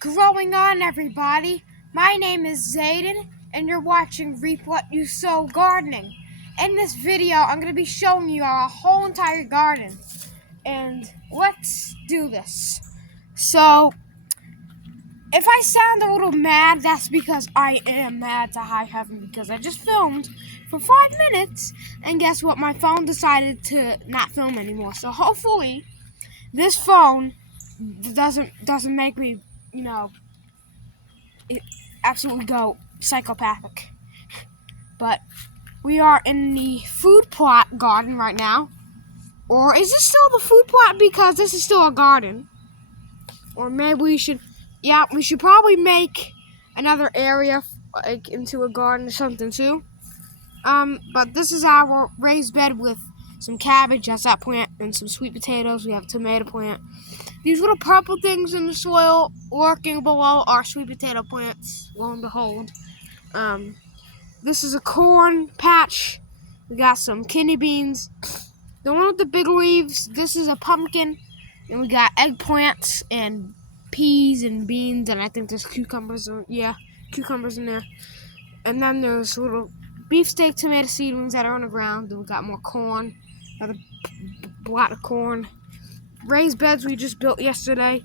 going on, everybody? My name is Zayden, and you're watching Reap What You Sow Gardening. In this video, I'm going to be showing you our whole entire garden. And let's do this. So, if I sound a little mad, that's because I am mad to high heaven because I just filmed for 5 minutes, and guess what? My phone decided to not film anymore. So hopefully, this phone doesn't make me, it absolutely go psychopathic. But we are in the food plot garden right now. Or is this still the food plot because this is still a garden? Or maybe we should probably make another area like into a garden or something too. But this is our raised bed with some cabbage, that's that plant, and some sweet potatoes. We have a tomato plant. These little purple things in the soil working below our sweet potato plants, lo and behold. This is a corn patch. We got some kidney beans. The one with the big leaves, this is a pumpkin. And we got eggplants and peas and beans, and I think there's cucumbers in there. And then there's little beefsteak tomato seedlings that are on the ground. Then we got more corn, another block of corn. Raised beds we just built yesterday.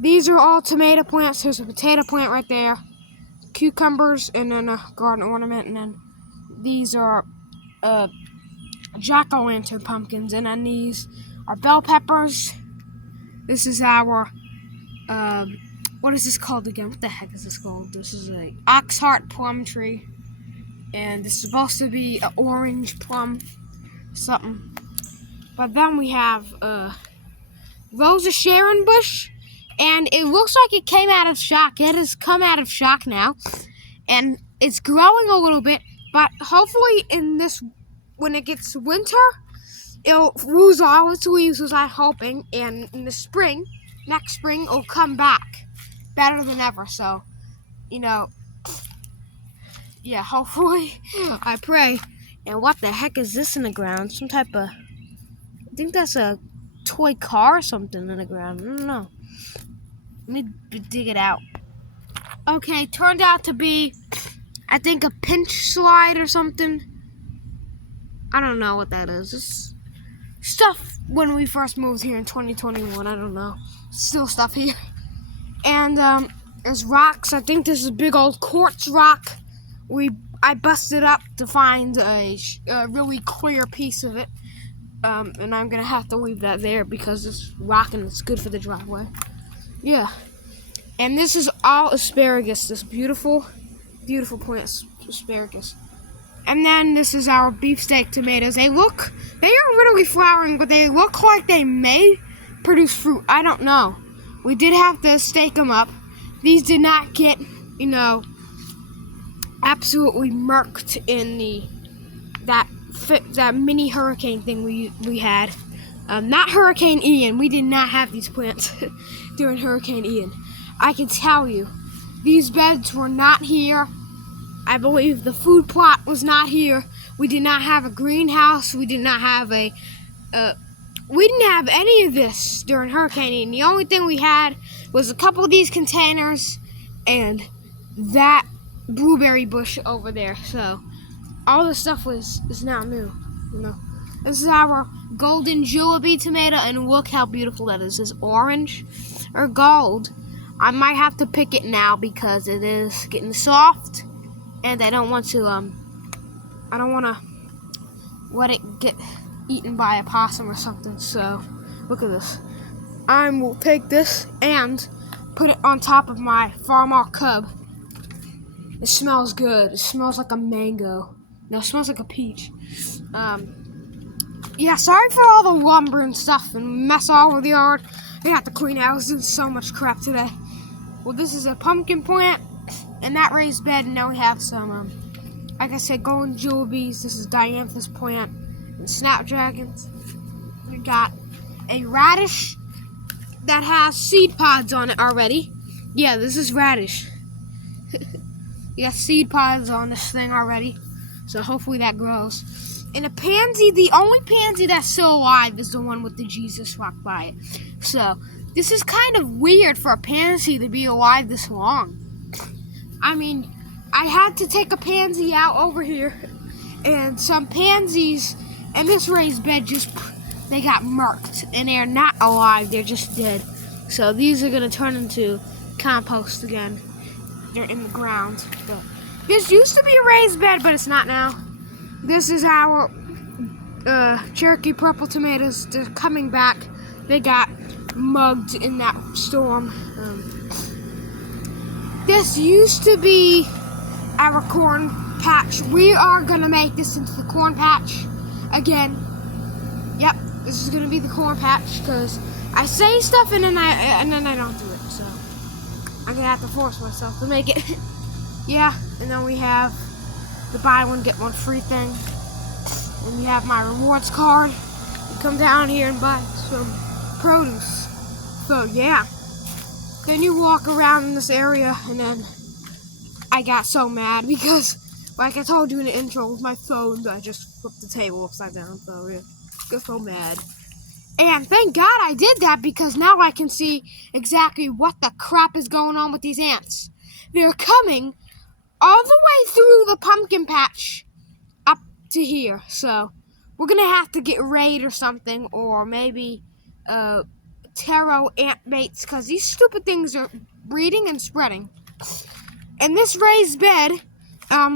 These are all tomato plants. There's a potato plant right there, cucumbers, and then a garden ornament. And then these are jack-o'-lantern pumpkins. And then these are bell peppers. This is our what is this called again? What the heck is this called? This is a oxheart plum tree, and it's supposed to be an orange plum something. But then we have Rosa Sharon bush, and it looks like it came out of shock. It has come out of shock now, and it's growing a little bit, but hopefully when it gets winter, it'll lose all its leaves, was I'm hoping, and in the spring, next spring, it'll come back better than ever. So, hopefully, I pray. And what the heck is this in the ground? Some type of, I think that's a toy car or something in the ground. I don't know. Let me dig it out. Okay, turned out to be, I think, a pinch slide or something. I don't know what that is. It's stuff when we first moved here in 2021. I don't know. Still stuff here. And there's rocks. I think this is a big old quartz rock. I busted up to find a really clear piece of it. And I'm going to have to leave that there because it's rock and it's good for the driveway. Yeah. And this is all asparagus. This beautiful, beautiful plant asparagus. And then this is our beefsteak tomatoes. They are really flowering, but they look like they may produce fruit. I don't know. We did have to stake them up. These did not get, absolutely murked in that mini hurricane thing we had. Not Hurricane Ian. We did not have these plants during Hurricane Ian. I can tell you, these beds were not here. I believe the food plot was not here. We did not have a greenhouse. We did not have we didn't have any of this during Hurricane Ian. The only thing we had was a couple of these containers and that blueberry bush over there. So all this stuff is now new. This is our golden Jollibee tomato, and look how beautiful that is. It's orange or gold. I might have to pick it now because it is getting soft, and I don't want to let it get eaten by a possum or something. So look at this. I will take this and put it on top of my Farmall Cub. It smells good. It smells like a mango. No, it smells like a peach. Sorry for all the lumber and stuff and mess all over the yard. I have to clean out. I was doing so much crap today. Well, this is a pumpkin plant and that raised bed, and now we have some, like I said, golden Jollibees. This is dianthus plant and snapdragons. We got a radish that has seed pods on it already. Yeah, this is radish. We got seed pods on this thing already, so hopefully that grows. And a pansy, the only pansy that's still alive is the one with the Jesus rock by it. So This is kind of weird for a pansy to be alive this long. I mean, I had to take a pansy out over here, and some pansies in this raised bed they got murked, and they're not alive, they're just dead. So these are gonna turn into compost again. They're in the ground. But this used to be a raised bed, but it's not now. This is our Cherokee purple tomatoes. They're coming back. They got mugged in that storm. This used to be our corn patch. We are gonna make this into the corn patch again. Yep, this is gonna be the corn patch because I say stuff and then I don't do it. So I'm gonna have to force myself to make it. Yeah, and then we have the buy one get one free thing. And we have my rewards card. You come down here and buy some produce. So yeah. Then you walk around in this area, and then I got so mad because, like I told you in the intro, with my phone, I just flipped the table upside down. So yeah, got so mad. And thank God I did that because now I can see exactly what the crap is going on with these ants. They're coming all the way through the pumpkin patch up to here. So we're gonna have to get raid or something, or maybe taro ant baits, because these stupid things are breeding and spreading. In this raised bed,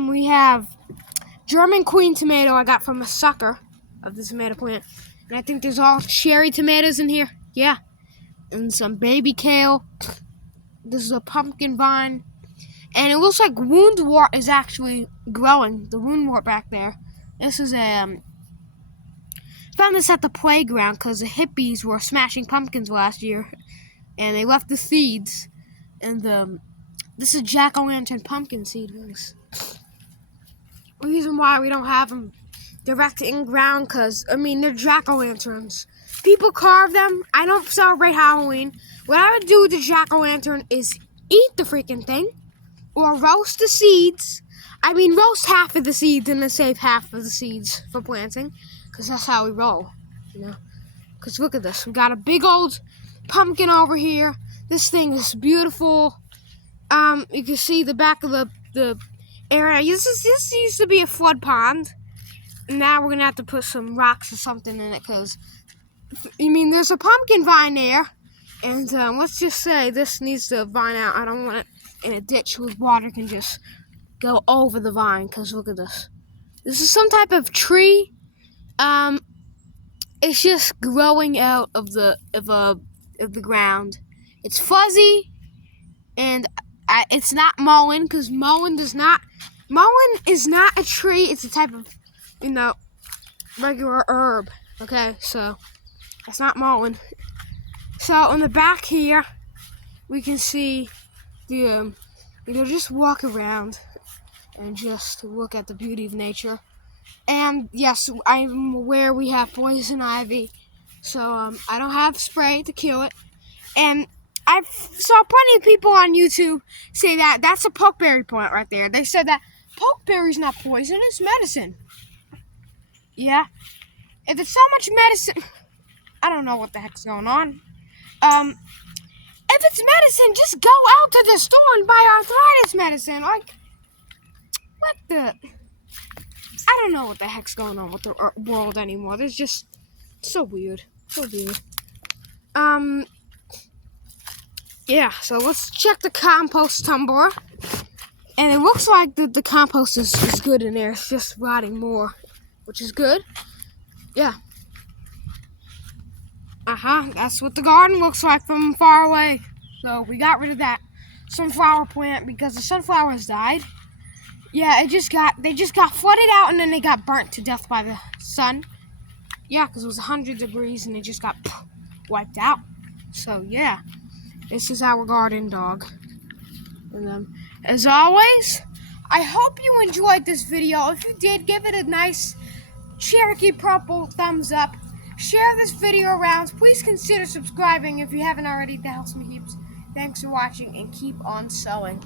we have German queen tomato I got from a sucker of the tomato plant. And I think there's all cherry tomatoes in here. Yeah. And some baby kale. This is a pumpkin vine. And it looks like woundwort is actually growing. The woundwort back there. This is a... found this at the playground because the hippies were smashing pumpkins last year. And they left the seeds. And this is jack-o'-lantern pumpkin seedlings. The reason why we don't have them direct in ground, because, I mean, they're jack-o'-lanterns. People carve them. I don't celebrate Halloween. What I would do with the jack-o'-lantern is eat the freaking thing, or roast the seeds. I mean, roast half of the seeds and then save half of the seeds for planting, because that's how we roll, you know. Because look at this. We got a big old pumpkin over here. This thing is beautiful. You can see the back of the area. This used to be a flood pond. Now we're going to have to put some rocks or something in it because, I mean, there's a pumpkin vine there. And let's just say this needs to vine out. I don't want it in a ditch where water can just go over the vine, because look at this. This is some type of tree. It's just growing out of the ground. It's fuzzy, and it's not mullein, because mullein is not a tree. It's a type of, you know, regular herb. Okay, so it's not mullein. So on the back here, we can see the, just walk around and just look at the beauty of nature. And yes, I'm aware we have poison ivy, so I don't have spray to kill it. And I saw plenty of people on YouTube say that that's a pokeberry plant right there. They said that pokeberry's not poison, it's medicine. Yeah. If it's so much medicine, I don't know what the heck's going on. If it's medicine, just go out to the store and buy arthritis medicine. Like, what the... I don't know what the heck's going on with the world anymore. There's just... so weird. So weird. Yeah, so let's check the compost tumbler. And it looks like the compost is good in there. It's just rotting more, which is good. Yeah. That's what the garden looks like from far away. So we got rid of that sunflower plant because the sunflowers died. Yeah, they just got flooded out and then they got burnt to death by the sun. Yeah, because it was 100 degrees and it just got wiped out. So yeah, this is our garden dog. And as always, I hope you enjoyed this video. If you did, give it a nice Cherokee purple thumbs up. Share this video around. Please consider subscribing if you haven't already. That helps me heaps. Thanks for watching and keep on sowing.